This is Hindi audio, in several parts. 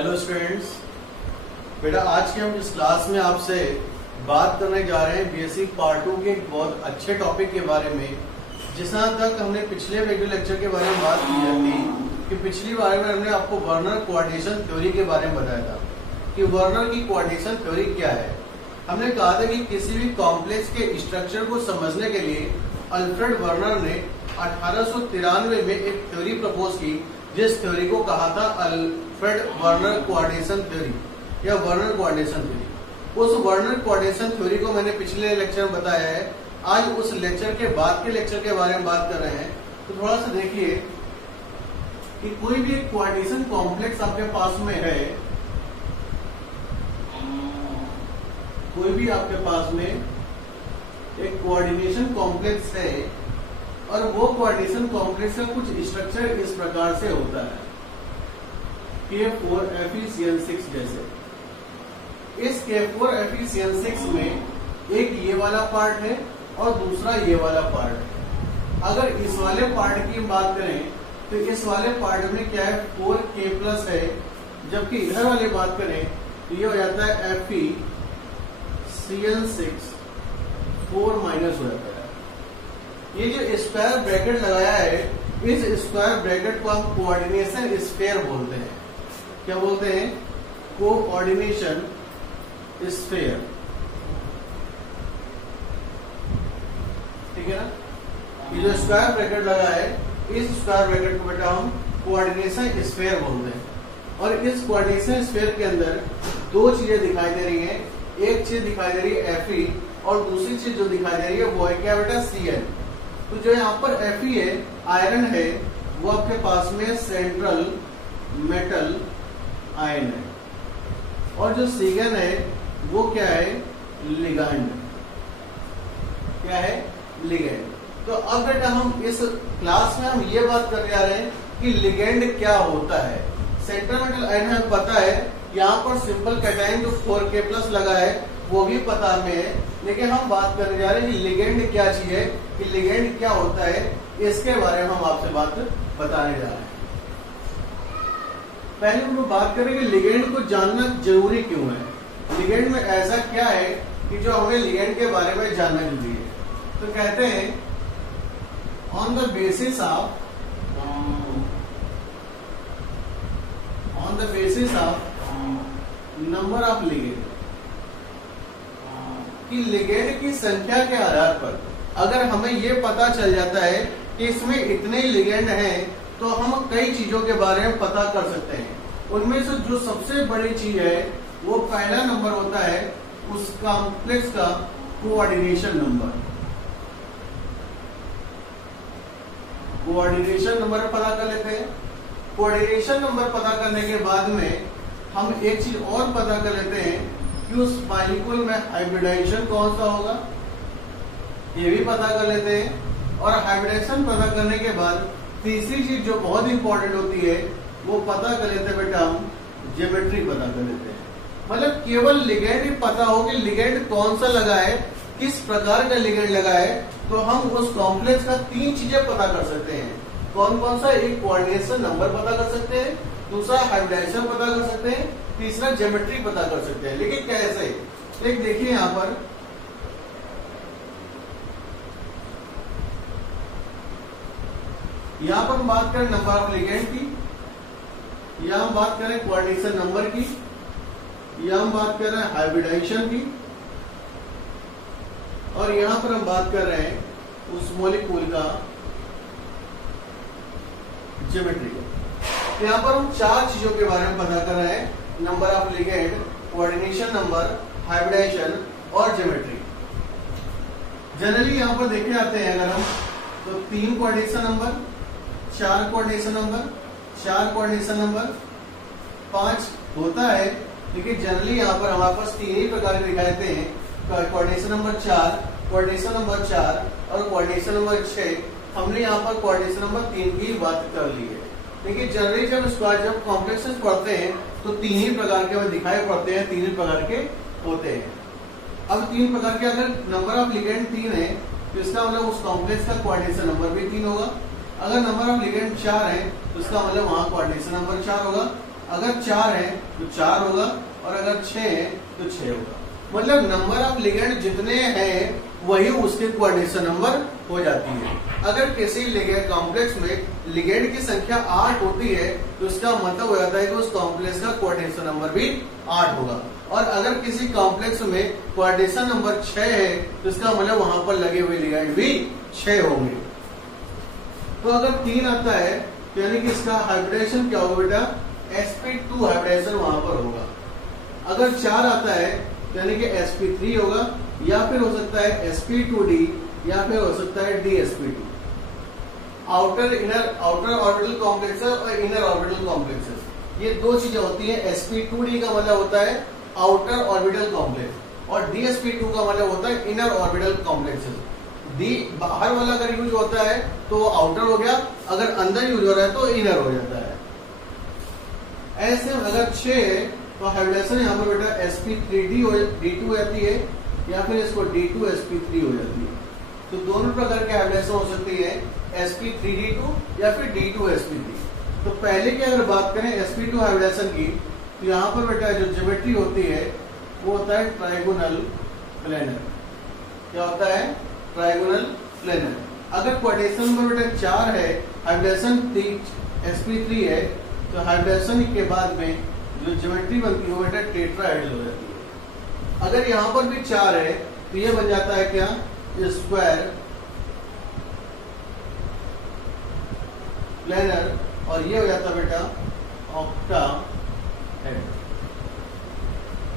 हेलो स्टूडेंट्स, बेटा आज के हम इस क्लास में आपसे बात करने जा रहे हैं बीएससी पार्ट 2 के एक बहुत अच्छे टॉपिक के बारे में। जितना तक हमने पिछले वीडियो लेक्चर के बारे में बात की थी कि पिछली बार में हमने आपको वर्नर कोऑर्डिनेशन थ्योरी के बारे में बताया था कि वर्नर की कोऑर्डिनेशन थ्योरी क्या है। हमने कहा था कि किसी भी कॉम्प्लेक्स के स्ट्रक्चर को समझने के लिए अल्फ्रेड वर्नर ने 1893 में एक थ्योरी प्रपोज की, जिस थ्योरी को कहा था अल्फ्रेड वर्नर कोऑर्डिनेशन थ्योरी या वर्नर कोऑर्डिनेशन थ्योरी। उस वर्नर कोऑर्डिनेशन थ्योरी को मैंने पिछले लेक्चर में बताया है। आज उस लेक्चर के बाद के लेक्चर के बारे में बात कर रहे हैं। तो थोड़ा सा देखिए कि कोई भी एक कोऑर्डिनेशन कॉम्प्लेक्स आपके पास में है, कोई भी आपके पास में एक कोऑर्डिनेशन कॉम्प्लेक्स है और वो कोऑर्डिनेशन कॉम्प्लेक्स का कुछ स्ट्रक्चर इस प्रकार से होता है K4FeCN6 जैसे। इस K4FeCN6 में एक ये वाला पार्ट है और दूसरा ये वाला पार्ट है। अगर इस वाले पार्ट की बात करें तो इस वाले पार्ट में क्या है, 4K+ है, जबकि इधर वाली बात करें तो ये हो जाता है FeCN6 4- हो जाता है। ये जो स्क्वायर ब्रैकेट लगाया है, इस स्क्वायर ब्रैकेट को हम कोऑर्डिनेशन स्फीयर बोलते हैं। क्या बोलते हैं? Coordination sphere. ठीक है ना। ये जो स्क्वायर ब्रैकेट लगा है, इस स्क्वायर ब्रैकेट को बेटा हम कोऑर्डिनेशन स्फीयर बोलते हैं। और इस कोऑर्डिनेशन स्फीयर के अंदर दो चीजें दिखाई दे रही हैं। एक चीज दिखाई दे रही है Fe और दूसरी चीज जो दिखाई दे रही है वो है क्या बेटा, Cn। तो जो यहाँ पर Fe है, आयरन है, वो आपके पास में सेंट्रल मेटल आयन है। और जो Cn है वो क्या है, लिगैंड। क्या है? लिगैंड। तो अब बेटा हम इस क्लास में हम ये बात करने जा रहे हैं कि लिगैंड क्या होता है। सेंट्रल मेटल आयन हमें पता है, यहाँ पर सिंपल कैटायन जो 4K+ लगा है वो भी पता हमें है, लेकिन हम बात करने जा रहे हैं कि लिगैंड क्या चीज है, कि लिगैंड क्या होता है, इसके बारे में हम आपसे बात बताने जा रहे हैं। पहले हम लोग बात करें कि लिगैंड को जानना जरूरी क्यों है। लिगैंड में ऐसा क्या है कि जो हमें लिगैंड के बारे में जानना जरूरी है। तो कहते हैं on the basis of number of ligand, कि लिगेंड की संख्या के आधार पर अगर हमें यह पता चल जाता है कि इसमें इतने लिगेंड हैं, तो हम कई चीजों के बारे में पता कर सकते हैं। उनमें से जो सबसे बड़ी चीज है वो पहला नंबर होता है उस कॉम्प्लेक्स का कोऑर्डिनेशन नंबर। कोऑर्डिनेशन नंबर पता कर लेते हैं। कोऑर्डिनेशन नंबर पता करने के बाद में हम एक चीज और पता कर लेते हैं कि उस मॉलिक्यूल में हाइब्रिडाइजेशन कौन सा होगा, ये भी पता कर लेते हैं। और हाइब्रिडाइजेशन पता करने के बाद तीसरी चीज जो बहुत इंपॉर्टेंट होती है वो पता कर लेते हैं बेटा, हम ज्योमेट्री पता कर लेते हैं। मतलब केवल लिगैंड ही पता हो कि लिगैंड कौन सा लगा है, किस प्रकार का लिगैंड लगा है, तो हम उस कॉम्प्लेक्स का तीन चीजें पता कर सकते हैं। कौन कौन सा? एक कोऑर्डिनेशन नंबर पता कर सकते हैं, दूसरा हाइब्रिडाइजेशन पता कर सकते हैं, तीसरा ज्योमेट्री पता कर सकते हैं। लेकिन कैसे? एक देखिए यहां पर हम बात करें नंबर ऑफ लिगेंड की, यहां हम बात करें कोऑर्डिनेशन नंबर की, यहां हम बात कर रहे हैं हाइब्रिडाइजेशन की, और यहां पर हम बात कर रहे हैं उस मॉलिक्यूल का ज्योमेट्री का। यहां पर हम चार चीजों के बारे में पता कर रहे हैं, number of ligand, coordination number, hybridization और ज्योमेट्री। जनरली यहां पर देखे जाते हैं अगर हम तो 3 coordination number, 4 coordination number, 4 coordination number, 5 होता है, लेकिन जनरली यहाँ पर हमारे पास 3 ही प्रकार के दिखाई देते हैं, कोऑर्डिनेशन नंबर 4, कोऑर्डिनेशन नंबर 4 और कोऑर्डिनेशन नंबर 6। हमने यहाँ पर कोऑर्डिनेशन नंबर 3 की बात कर ली है, लेकिन जनरली जब कॉम्प्लेक्सेस पढ़ते हैं तो 3 ही प्रकार के हमें दिखाई पड़ते हैं, 3 ही प्रकार के होते हैं। अब 3 प्रकार के अगर नंबर ऑफ लिगेंड 3 है तो इसका मतलब उस कॉम्प्लेक्स का कोऑर्डिनेशन नंबर भी 3 होगा। अगर नंबर ऑफ लिगेंड 4 है तो इसका मतलब वहां कोऑर्डिनेशन नंबर 4 होगा। अगर 4 है तो 4 होगा, और अगर 6 है तो 6 होगा। मतलब नंबर ऑफ लिगेंड जितने हैं वही उसके कोऑर्डिनेशन नंबर हो जाती है। अगर किसी लिगेंड कॉम्प्लेक्स में लिगेंड की संख्या 8 होती है तो इसका मतलब हो जाता है कि उस कॉम्प्लेक्स का कोऑर्डिनेशन नंबर भी 8 होगा। और अगर किसी कॉम्प्लेक्स में कोऑर्डिनेशन नंबर 6 है तो इसका मतलब वहां पर लगे हुए लिगेंड भी 6 होंगे। तो अगर 3 आता है तो यानी कि इसका हाइब्रिडेशन क्या होगा बेटा, sp2 हाइब्रिडेशन वहां पर होगा। अगर 4 आता है तो यानी कि sp3 होगा, या फिर हो सकता है sp2d, या फिर हो सकता है dsp2। आउटर ऑर्बिटल कॉम्प्लेक्सेस और इनर ऑर्बिटल कॉम्प्लेक्सेस, ये दो चीजें होती है। sp2d का मतलब होता है आउटर ऑर्बिटल कॉम्प्लेक्स, और dsp2 का मतलब होता है इनर ऑर्बिटल कॉम्प्लेक्सेस। डी बाहर वाला अगर यूज होता है तो आउटर हो गया, अगर अंदर यूज हो रहा है तो इनर हो जाता है। ऐसे अगर 6 है तो हाइब्रिडेशन यहाँ पर बेटा sp3d d2 हो जाती है, या फिर इसको d2 sp3 हो जाती है। तो दोनों प्रकार के हाइब्रिडेशन हो सकती है, sp3d2 या फिर d2 sp3। तो पहले की अगर बात करें sp2 हाइब्रिडेशन की, तो यहाँ पर बेटा जो ज्योमेट्री होती है वो होता है ट्राइगोनल प्लेनर। क्या होता है, ट्राइगोनल प्लेनर। अगर कोऑर्डिनेशन नंबर बेटा 4 है, हाइब्रिडेशन sp3 है, तो हाइब्रिडेशन के बाद में जो ज्योमेट्री बनती है वो बेटा टेट्राहेड्रल हो जाती है। अगर यहां पर भी 4 है तो ये बन जाता है क्या, स्क्वायर प्लेनर, और ये हो जाता है बेटा ऑक्टाहेड्रल।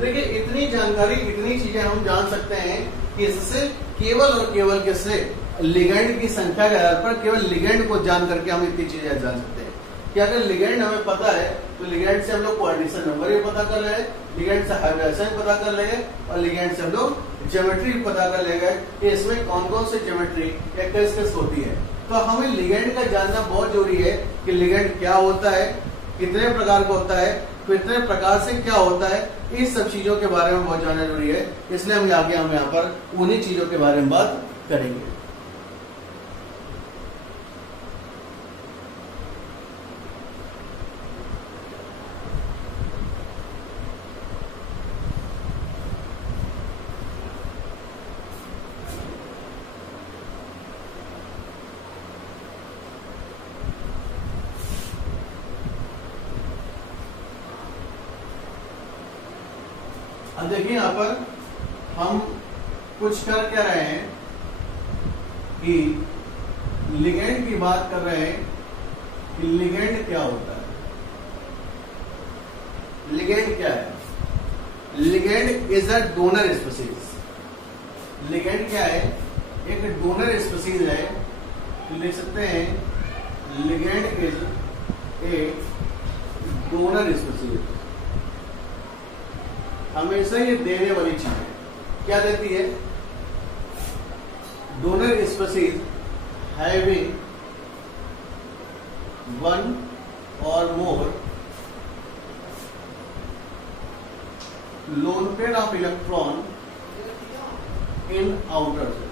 देखिए इतनी जानकारी, इतनी चीजें हम जान सकते हैं कि इससे केवल और केवल किससे, लिगेंड की संख्या के आधार पर, केवल लिगेंड को जान करके हम इतनी चीजें जान सकते हैं कि अगर लिगेंड हमें पता है तो लिगेंड से हम लोग कोऑर्डिनेशन नंबर भी पता कर लेंगे, लिगेंड से हाइब्रिडेशन पता कर लेंगे, और लिगेंड से हम लोग ज्योमेट्री पता कर लेंगे कि इसमें कौन कौन से ज्योमेट्री या किस किस होती है। तो हमें लिगेंड का जानना बहुत जरूरी है कि लिगेंड क्या होता है, कितने प्रकार का होता है, कितने प्रकार से क्या होता है, इस सब चीजों के बारे में बहुत जानना जरूरी है। इसलिए हम आगे हम यहाँ पर उन्हीं चीजों के बारे में बात करेंगे। अब देखिए यहाँ पर हम कुछ कर क्या रहे हैं कि लिगेंड की बात कर रहे हैं कि लिगेंड क्या होता है। लिगेंड क्या है, ligand is a donor species. Ligand क्या है, एक डोनर स्पीसीज है। तो लिख सकते हैं ligand is a donor species. हमेशा ये देने वाली चीज है। क्या देती है, donor species having one or more lone pair of electron in outer shell.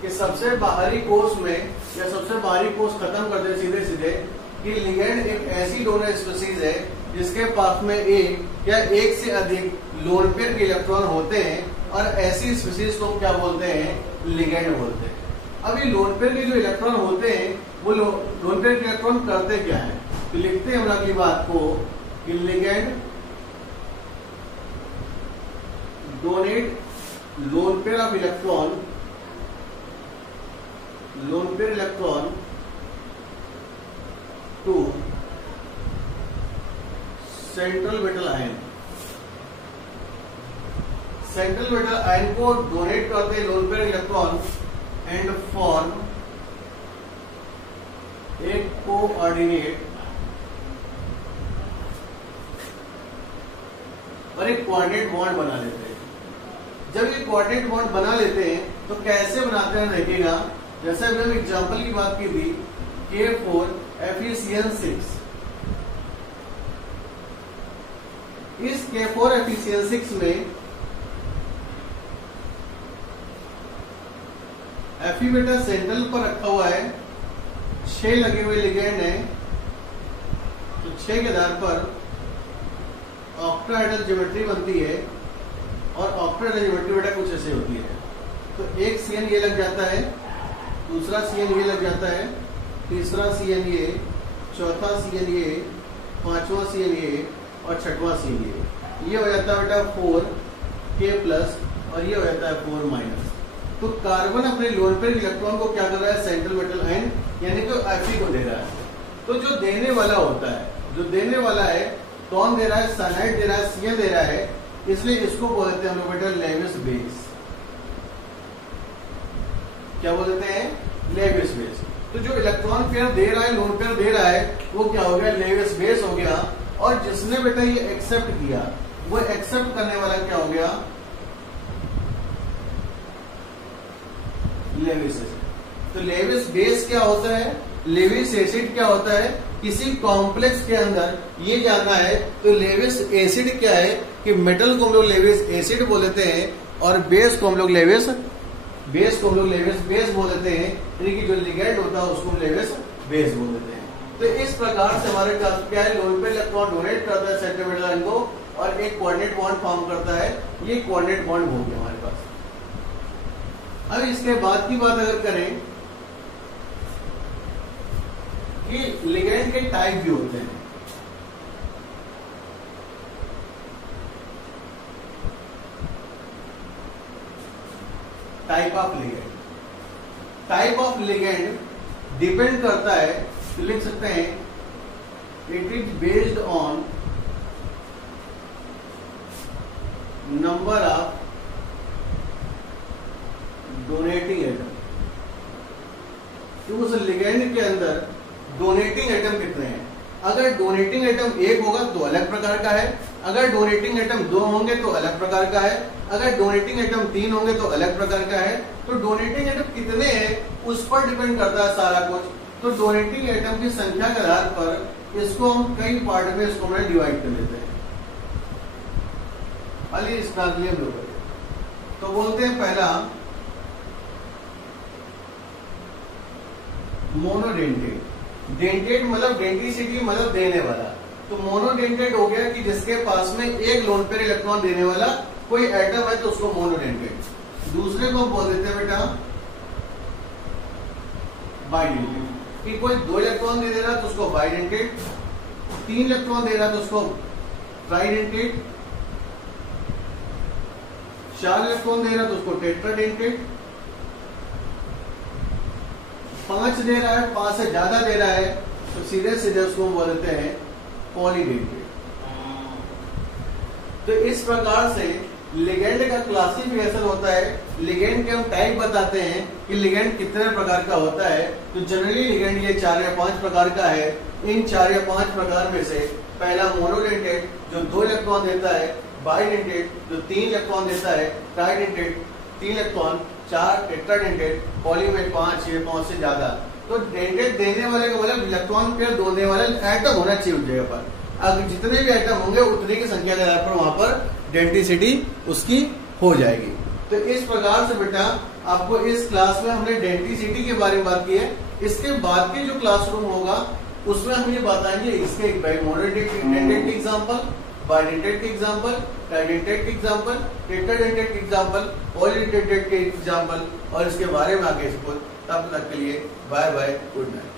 कि सबसे बाहरी कोष में या सबसे बाहरी कोष खत्म कर दे सीधे सीधे कि लिगेंड एक ऐसी डोनर स्पीसीज है जिसके पास में एक या एक से अधिक लोन पेयर के इलेक्ट्रॉन होते हैं, और ऐसी स्पीसीज को क्या बोलते हैं, लिगेंड बोलते हैं। अब ये लोन पेयर के जो इलेक्ट्रॉन होते हैं वो लोन पेयर के इलेक्ट्रॉन करते क्या है, तो लिखते हैं हम अगली बात को कि ligand donate lone pair of electron, lone pair electron to central metal ion. Central metal ion को डोनेट करते हैं lone pair electron and form एक कोऑर्डिनेट और एक कोऑर्डिनेट बॉन्ड बना लेते हैं। जब ये कोऑर्डिनेट बॉन्ड बना लेते हैं तो कैसे बनाते हैं देखिएगा। जैसे अभी हम एग्जांपल की बात की थी K4 FeCN6। इस K4 FeCN6 में Fe बेटा सेंट्रल पर रखा हुआ है 6 लगे हुए लिगेंड हैं, तो 6 के आधार पर ऑक्टाहेड्रल ज्योमेट्री बनती है, और ऑक्टाहेड्रल ज्योमेट्री बेटा कुछ ऐसे होती है। तो एक CN ये लग जाता है, दूसरा CN ये लग जाता है, तीसरा CN ये, चौथा CN ये, पांचवा CN ये और छठवां CN ये हो जाता है बेटा 4K+, और ये हो जाता है 4-। तो कार्बन अपने लोन पेयर इलेक्ट्रॉन को क्या कर रहा है, सेंट्रल मेटल आयन यानी कि Fe को दे रहा है। तो जो देने वाला होता है, जो देने वाला है कौन दे रहा है, साइनाइड दे रहा है, CN दे रहा है, इसलिए इसको बोलते हैं हम लोग बेटा लेविस बेस। क्या बोलते हैं, लेविस बेस। तो जो इलेक्ट्रॉन पेयर दे रहा है, लोन पेयर दे रहा है, वो क्या हो गया, लेविस बेस हो गया। और जिसने बेटा ये एक्सेप्ट किया, वो एक्सेप्ट करने वाला क्या हो गया, लेविस एसिड। तो लेविस बेस क्या होता है, लेविस एसिड क्या होता है, किसी कॉम्प्लेक्स के अंदर ये जानना है। तो लेविस एसिड क्या है कि मेटल को हम लोग लेविस एसिड बोल देते हैं, और बेस को हम लोग लेविस बेस बोल देते हैं, यानी कि जो लिगेंड होता है उसको हम लेविस बेस बोल देते हैं। तो इस प्रकार से हमारे पास क्या है, लोन पेयर इलेक्ट्रॉन डोनेट करता है सेंट्रल मेटल आयन को, और एक कोऑर्डिनेट बॉन्ड फॉर्म करता है। ये कोऑर्डिनेट बॉन्ड हो गया हमारे पास। अब इसके बाद की बात अगर करें कि लिगेंड के टाइप भी होते हैं। Type of ligand, type of ligand depend करता है, तो लिख सकते हैं it is based on number of donating atom. तो उस लिगेंड के अंदर डोनेटिंग एटम कितने हैं। अगर डोनेटिंग एटम 1 होगा तो अलग प्रकार का है, अगर डोनेटिंग एटम 2 होंगे तो अलग प्रकार का है, अगर डोनेटिंग एटम 3 होंगे तो अलग प्रकार का है। तो डोनेटिंग एटम कितने हैं उस पर डिपेंड करता है सारा कुछ। तो डोनेटिंग एटम की संख्या के आधार पर इसको हम कई पार्ट में इसको हम डिवाइड कर लेते हैं। तो बोलते हैं पहला मोनोडेंटेट। डेंटेट मतलब डेंटिसिटी मतलब देने वाला। तो मोनोडेंटेट हो गया कि जिसके पास में एक लोन पेयर इलेक्ट्रॉन देने वाला कोई एटम है तो उसको मोनोडेंटेट। दूसरे को बोल देते हैं बेटा बाइडेंटेट, कि कोई 2 इलेक्ट्रॉन दे रहा तो उसको बाइडेंटेट, 3 इलेक्ट्रॉन दे रहा तो उसको ट्राइडेंटेट, 4 इलेक्ट्रॉन दे रहा तो उसको टेट्राडेंटेट, 5 दे रहा है, 5 से ज्यादा दे रहा है तो सीधे सीधे उसको बोल देते हैं पॉलीडेंटेट। तो इस प्रकार से लिगेंड का क्लासिफिकेशन होता है। लिगेंड के हम टाइप बताते हैं कि लिगेंड कितने प्रकार का होता है। तो जनरली लिगेंड ये 4 या 5 प्रकार का है। इन 4 या 5 प्रकार में से पहला मोनोडेंटेट जो 2 इलेक्ट्रॉन देता है, बाइडेंटेट जो 3 इलेक्ट्रॉन देता है, ट्राइडेंटेट 3 इलेक्ट्रॉन, 4 टेट्राडेंटेट, पॉली में 5, 6, 5 से ज्यादा। तो डेंटेट देने वाले का मतलब इलेक्ट्रॉन पेयर देने वाला एटम होना चाहिए उस जगह पर। अगर जितने भी आइटम होंगे उतने की संख्या के आधार पर वहां पर डेंटिसिटी उसकी हो जाएगी। तो इस प्रकार से बेटा आपको इस क्लास में हमने डेंटिसिटी के बारे में बात की है। इसके बाद के जो क्लासरूम होगा उसमें हम ये बताएंगे इसके मोनोडेंटेट के एग्जाम्पल, बाइडेंटेट के एग्जाम्पल, ट्राइडेंटेट के एग्जाम्पल, टेट्राडेंटेट के एग्जाम्पल, पॉलीडेंटेट के एग्जाम्पल और इसके बारे में आगे इसको। तब तक के लिए बाय बाय, गुड नाइट।